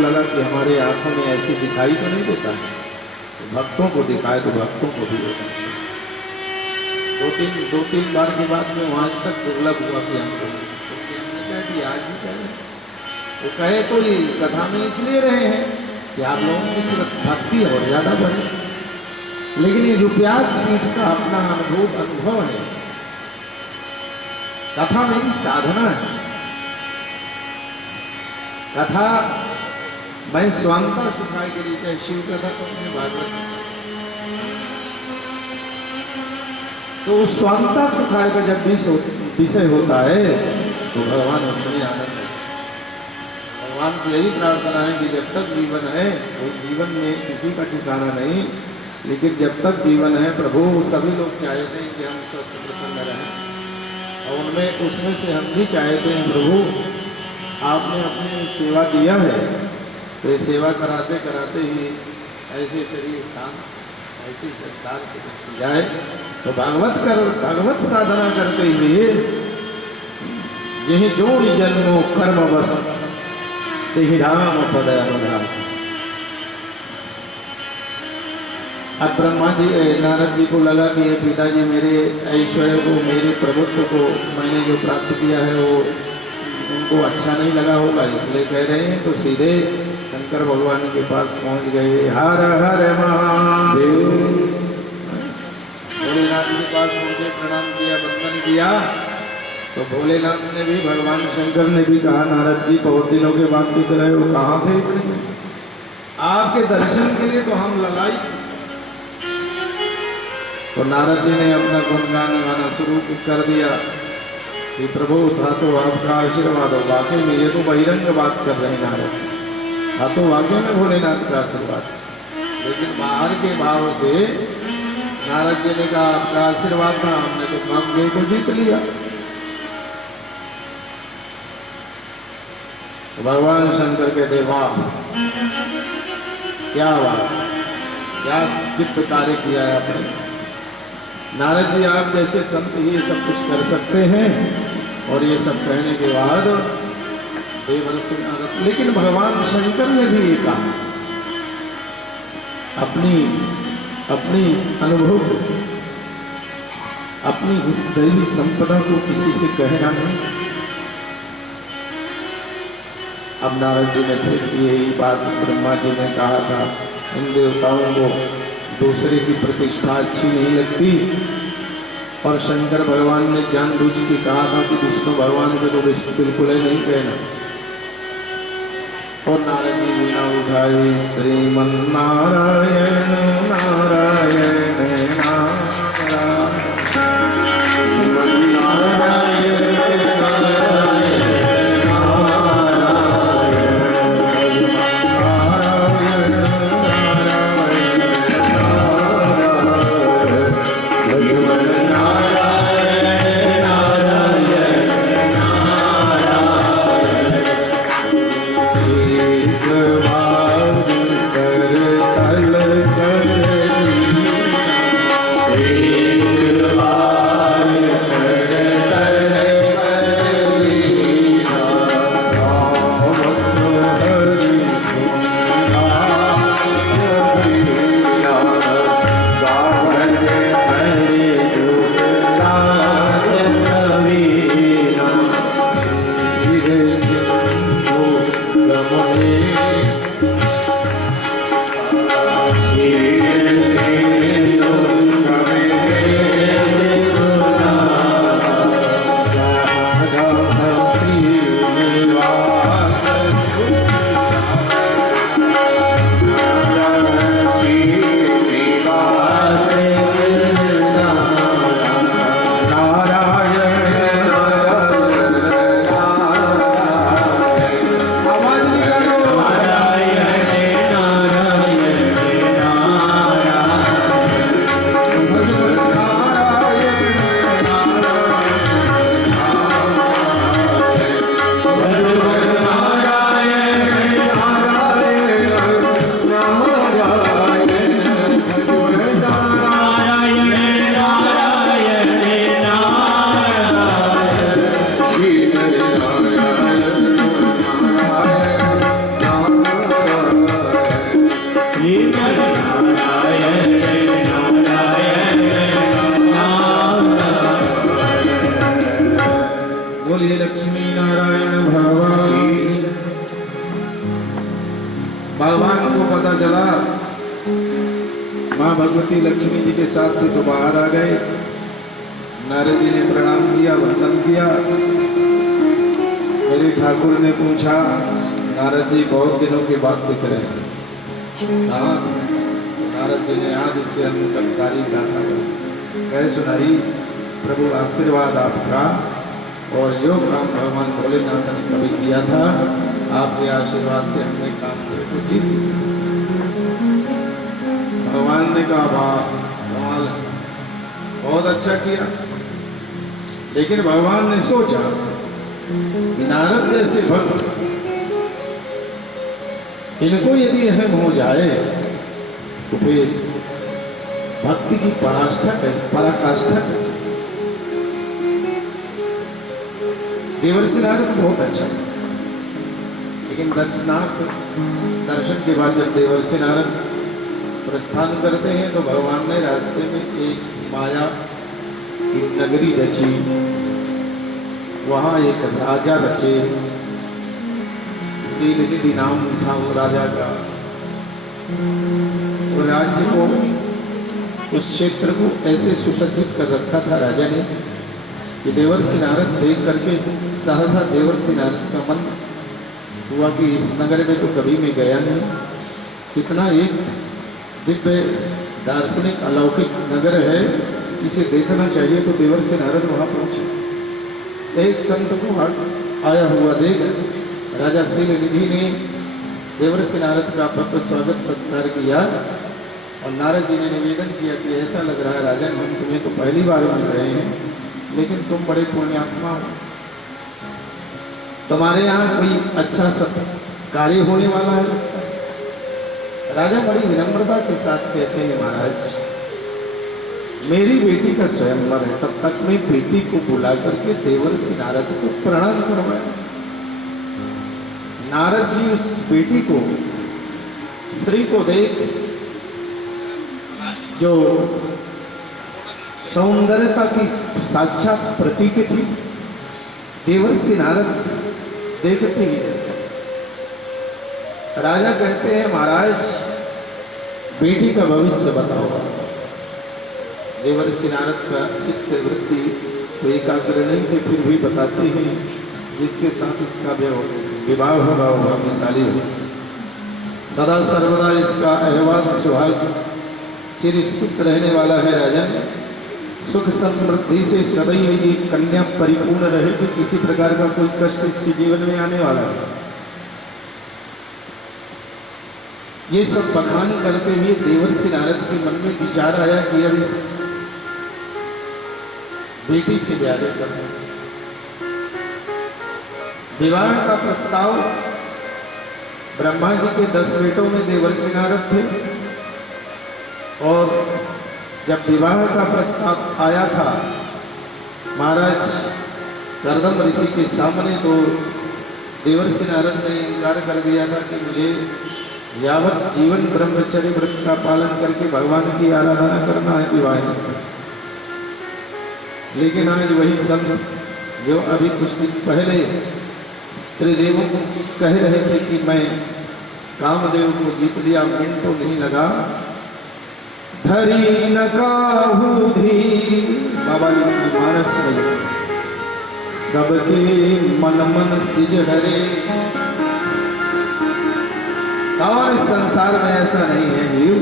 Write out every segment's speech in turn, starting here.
लगा कि हमारे आंखों में ऐसे दिखाई तो नहीं देता है, तो भक्तों को दिखाए तो भक्तों को भी वो दर्शन। दो तीन बार के बाद में वहां तक दुर्लभ हुआ कि हमको, क्योंकि हमने कह दिया, आज भी कह रहे वो कहे तो ये कथा में इसलिए रहे हैं कि आप लोगों की सिर्फ भक्ति और ज्यादा बढ़े। लेकिन ये जो प्यास पीठ का अपना अनुभव है, कथा मेरी साधना है। कथा मैं स्वांता सुखाए के लिए, चाहे शिव कथा तो मुझे भागवत, तो स्वांता सुखाए का जब विषय होता है तो भगवान उसमें आनंद है। भगवान से यही प्रार्थना है कि जब तक जीवन है, वो जीवन में किसी का ठिकाना नहीं, लेकिन जब तक जीवन है प्रभु, सभी लोग चाहते हैं कि हम स्वस्थ प्रसन्न रहें, और उनमें उसमें से हम भी चाहते हैं प्रभु आपने अपनी सेवा दिया है, तो ये सेवा कराते कराते ही ऐसे शरीर शांत, ऐसे संसार से निकल जाए, तो भागवत साधना करते हुए यही जोड़ जन्मों कर्म बस तेहि राम पद अनुराग। अब ब्रह्मा जी, नारद जी को लगा कि ये पिताजी मेरे ऐश्वर्य को, मेरे प्रभुत्व को मैंने जो प्राप्त किया है वो उनको अच्छा नहीं लगा होगा, इसलिए कह रहे हैं। तो सीधे शंकर भगवान के पास पहुंच गए। हर हर महादेव, भोलेनाथ के पास पहुंचे, प्रणाम किया, वंदन किया। तो भोलेनाथ ने भी, भगवान शंकर ने भी कहा, नारद जी बहुत दिनों के बाद दिख रहे हो, कहाँ थे इतने दिन? आपके दर्शन के लिए तो हम ललाई। तो नारद जी ने अपना गुणगान गाना शुरू कर दिया कि प्रभु था तो आपका आशीर्वाद हो। वाकई में ये तो बहिरंग बात कर रहे हैं नारद जी, था तो वाकई में भोलेनाथ का आशीर्वाद, लेकिन बाहर के भाव से नारद जी ने कहा आपका आशीर्वाद था, हमने तो कामदेव को जीत लिया। तो भगवान शंकर के देवा, क्या बात, क्या दिव्य कार्य किया है आपने। नारद जी आप जैसे संत ही ये सब कुछ कर सकते हैं। और ये सब कहने के बाद देवर्षि नारद, लेकिन भगवान शंकर ने भी ये कहा, अपनी इस अनुभव को, अपनी जिस दैवी संपदा को किसी से कहना नहीं। अब नारद जी ने फिर यही बात ब्रह्मा जी ने कहा था, इन देवताओं को दूसरे की प्रतिष्ठा अच्छी नहीं लगती, और शंकर भगवान ने जानबूझ के कहा था कि विष्णु भगवान से तो विष्णु बिल्कुल ही नहीं कहना। और नारद जी वीणा उठाए, श्रीमन नारायण नारायण नारायण, श्रीमन नारायण कर भगवान को पता चला माँ भगवती लक्ष्मी जी के साथ थे तो बाहर आ गए। नारद जी ने प्रणाम किया, वंदन किया। मेरे ठाकुर ने पूछा, नारद जी बहुत दिनों के बाद दिख रहे हैं। हाँ, नारद जी ने आदि से अंत तक सारी गाथा कह सुनाई। प्रभु आशीर्वाद आपका, और जो काम भगवान भोलेनाथ ने कभी किया था, आपके आशीर्वाद से हमने काम को जीत लिया। भगवान ने कहा, वाह कमाल, बहुत अच्छा किया। लेकिन भगवान ने सोचा कि नारद जैसे भक्त, इनको यदि अहम हो जाए तो फिर भक्ति की पराकाष्ठा कैसे। देवर्षि नारद बहुत अच्छा, लेकिन दर्शन के बाद जब देवर्षि नारद प्रस्थान करते हैं तो भगवान ने रास्ते में एक माया की नगरी रची। वहां एक राजा रचे, शीलनिधि नाम था वो राजा का। वो राज्य को, उस क्षेत्र को ऐसे सुसज्जित कर रखा था राजा ने कि देवर्षि नारद देख करके सहसा देवर्षि नारद का मन हुआ कि इस नगर में तो कभी मैं गया नहीं, कितना एक दिव्य दार्शनिक अलौकिक नगर है, इसे देखना चाहिए। तो देवर्षि नारद वहां पहुंचे। एक संत को आया हुआ देख राजा शीलनिधि ने देवर्षि नारद का भव्य स्वागत सत्कार किया। और नारद जी ने निवेदन किया कि ऐसा लग रहा है राजन, हम तुम्हें तो पहली बार मिल रहे हैं, लेकिन तुम बड़े पुण्यात्मा हो, तुम्हारे यहाँ कोई अच्छा सब कार्य होने वाला है। राजा बड़ी विनम्रता के साथ कहते हैं, महाराज मेरी बेटी का स्वयंवर है। तब तक मैं बेटी को बुला करके देवर्षि नारद को प्रणाम करवाया। नारद जी उस बेटी को, स्त्री को देख, जो सौंदर्यता की साक्षात प्रतीक थी, देवर्षि नारद देखते ही देखते। राजा कहते हैं, महाराज बेटी का भविष्य बताओ। देवर्षि नारद का चित्त वृत्ति तो एकाग्र नहीं थे, फिर भी बताते हैं जिसके साथ इसका विवाह होगा वो भाग्यशाली हो, सदा सर्वदा इसका अहवाद सुहाग चिरस्तुत रहने वाला है। राजन सुख समृद्धि से सदैव ये कन्या परिपूर्ण रहे, कि किसी प्रकार का कोई कष्ट इसके जीवन में आने वाला है। ये सब बखान करते हुए देवर्षि नारद के मन में विचार आया कि अब इस बेटी से ब्याह करना। विवाह का प्रस्ताव, ब्रह्मा जी के 10 बेटों में देवर्षि नारद थे, और जब विवाह का प्रस्ताव आया था महाराज कर्दम ऋषि के सामने, तो देवर्षि नारद ने इनकार कर दिया था कि मुझे यावत जीवन ब्रह्मचर्य व्रत का पालन करके भगवान की आराधना करना है, विवाह नहीं करना। लेकिन आज वही संत जो अभी कुछ दिन पहले त्रिदेवों को कह रहे थे कि मैं कामदेव को जीत लिया, मिनटों नहीं लगा, धरी न काहू धी बाबा जी की मानस में सबके मन मन सिज हरे। और इस संसार में ऐसा नहीं है जीव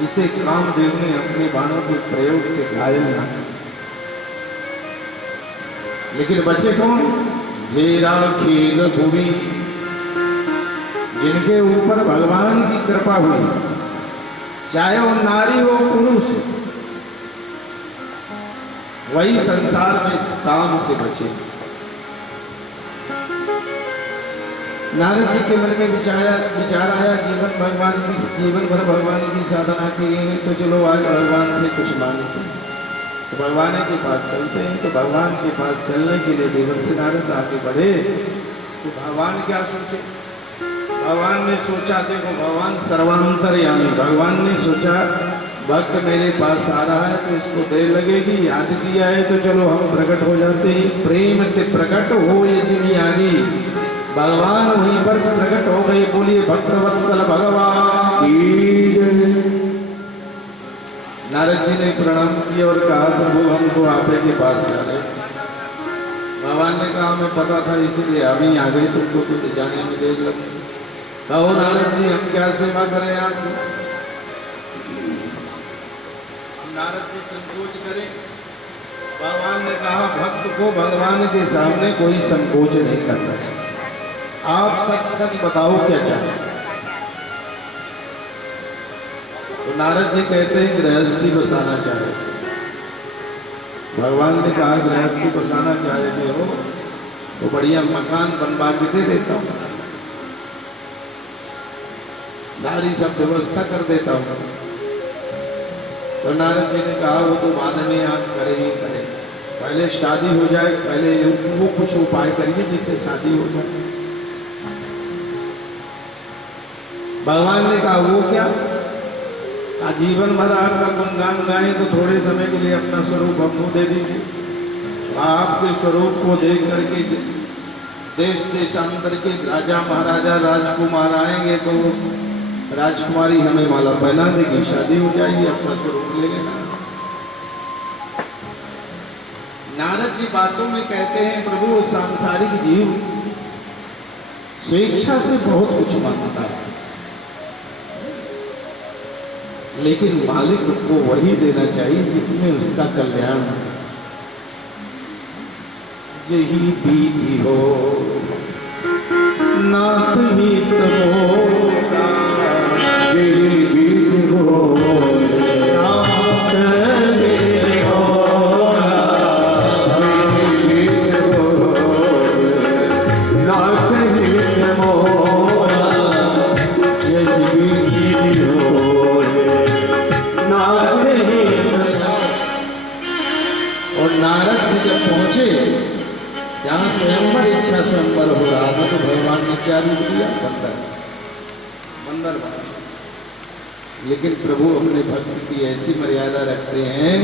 जिसे कामदेव ने अपने बाणों के प्रयोग से घायल न किया। लेकिन बचे कौन? जेरा खेल भूमि, जिनके ऊपर भगवान की कृपा हुई, चाहे वो नारी हो पुरुष, वही संसार में इस काम से बचे। नारद जी के मन में विचार आया, जीवन भर भगवान की साधना की है, तो चलो आज भगवान से कुछ मांगते हैं। तो भगवान के पास चलते हैं। तो भगवान के पास चलने के लिए देवर्षि नारद आगे बढ़े। तो भगवान क्या सोचे? भगवान ने सोचा, देखो भगवान सर्वांतर्यामी, भगवान ने सोचा भक्त मेरे पास आ रहा है तो इसको देर लगेगी, याद किया है तो चलो हम प्रकट हो जाते हैं। प्रेम ते प्रकट हो ये जिनी आगी, भगवान वहीं पर प्रकट हो गए कहे बोलिए भक्तवत्सल भगवान की जय। नारद जी ने प्रणाम किया और कहा प्रभु हमको आपे के पास जाने। भगवान ने कहा हमें पता था इसीलिए अभी आ गए, तुमको तो जाने में देर लग। कहो नारद जी हम क्या सेवा करें आपकी। नारद जी संकोच करें। भगवान ने कहा भक्त को भगवान के सामने कोई संकोच नहीं करना चाहिए। आप सच सच बताओ क्या चाहते। तो नारद जी कहते हैं गृहस्थी बसाना चाहे। भगवान ने कहा गृहस्थी बसाना चाहते हो तो बढ़िया मकान बनवा के दे देता हूँ, सारी सब व्यवस्था कर देता हूँ। तो नारद जी ने कहा वो तो बाद में आप करे ही करे, पहले शादी हो जाए, पहले वो कुछ उपाय करिए जिससे शादी हो जाए। भगवान ने कहा वो क्या। जीवन भर आपका गुणगान गाएं तो थोड़े समय के लिए अपना स्वरूप हमको दे दीजिए। आपके स्वरूप को देख करके देश देशांतर के राजा महाराजा राजकुमार आएंगे तो राजकुमारी हमें माला पहना देगी, शादी हो जाएगी, अपना स्वरूप ले लेना। नारद जी बातों में कहते हैं प्रभु वो सांसारिक जीव स्वेच्छा से बहुत कुछ मांगता है, लेकिन मालिक को वही देना चाहिए जिसमें उसका कल्याण हो। यही बीती हो नाथ हित हो, यही बीती हो नाथ हित हो, यही बीती हो नाथ हित हो, यही बीती हो। और नारद जी जब पहुंचे जहां स्वयंवर इच्छा स्वयंवर हो रहा था तो भगवान ने क्या रूप दिया, बंदर बंदर बना। लेकिन प्रभु अपने भक्त की ऐसी मर्यादा रखते हैं,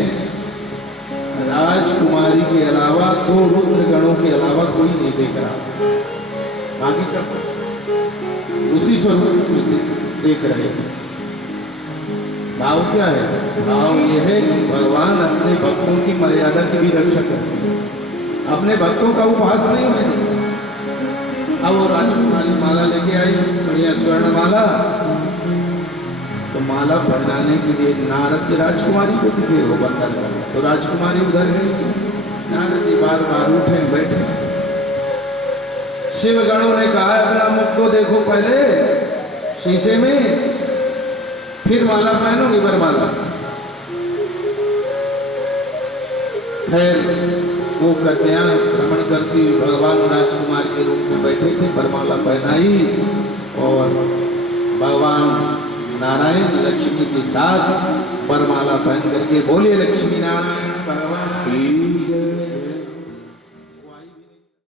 राजकुमारी के अलावा दो रुद्र गणों के अलावा कोई नहीं देख रहा, बाकी सब उसी स्वरूप में देख रहे थे। भाव क्या है? भाव यह है कि भगवान अपने भक्तों की मर्यादा की भी रक्षा करते हैं, अपने भक्तों का उपहास नहीं होने देते। अब वो राजकुमारी माला लेके आई, बढ़िया स्वर्ण माला, तो माला पहनाने के लिए नारद की राजकुमारी को दिखे वो बंदर कर, तो राजकुमारी उधर गई। नारद जी बार बार उठे बैठे। शिव गणों ने कहा अपना मुख को देखो पहले शीशे में, फिर माला पहनोगी वरमाला। खैर वो कन्या भ्रमण करती भगवान राजकुमार के रूप में बैठे थे, वरमाला पहनाई और भगवान नारायण लक्ष्मी के साथ वरमाला पहन करके बोलिए लक्ष्मी नारायण भगवान।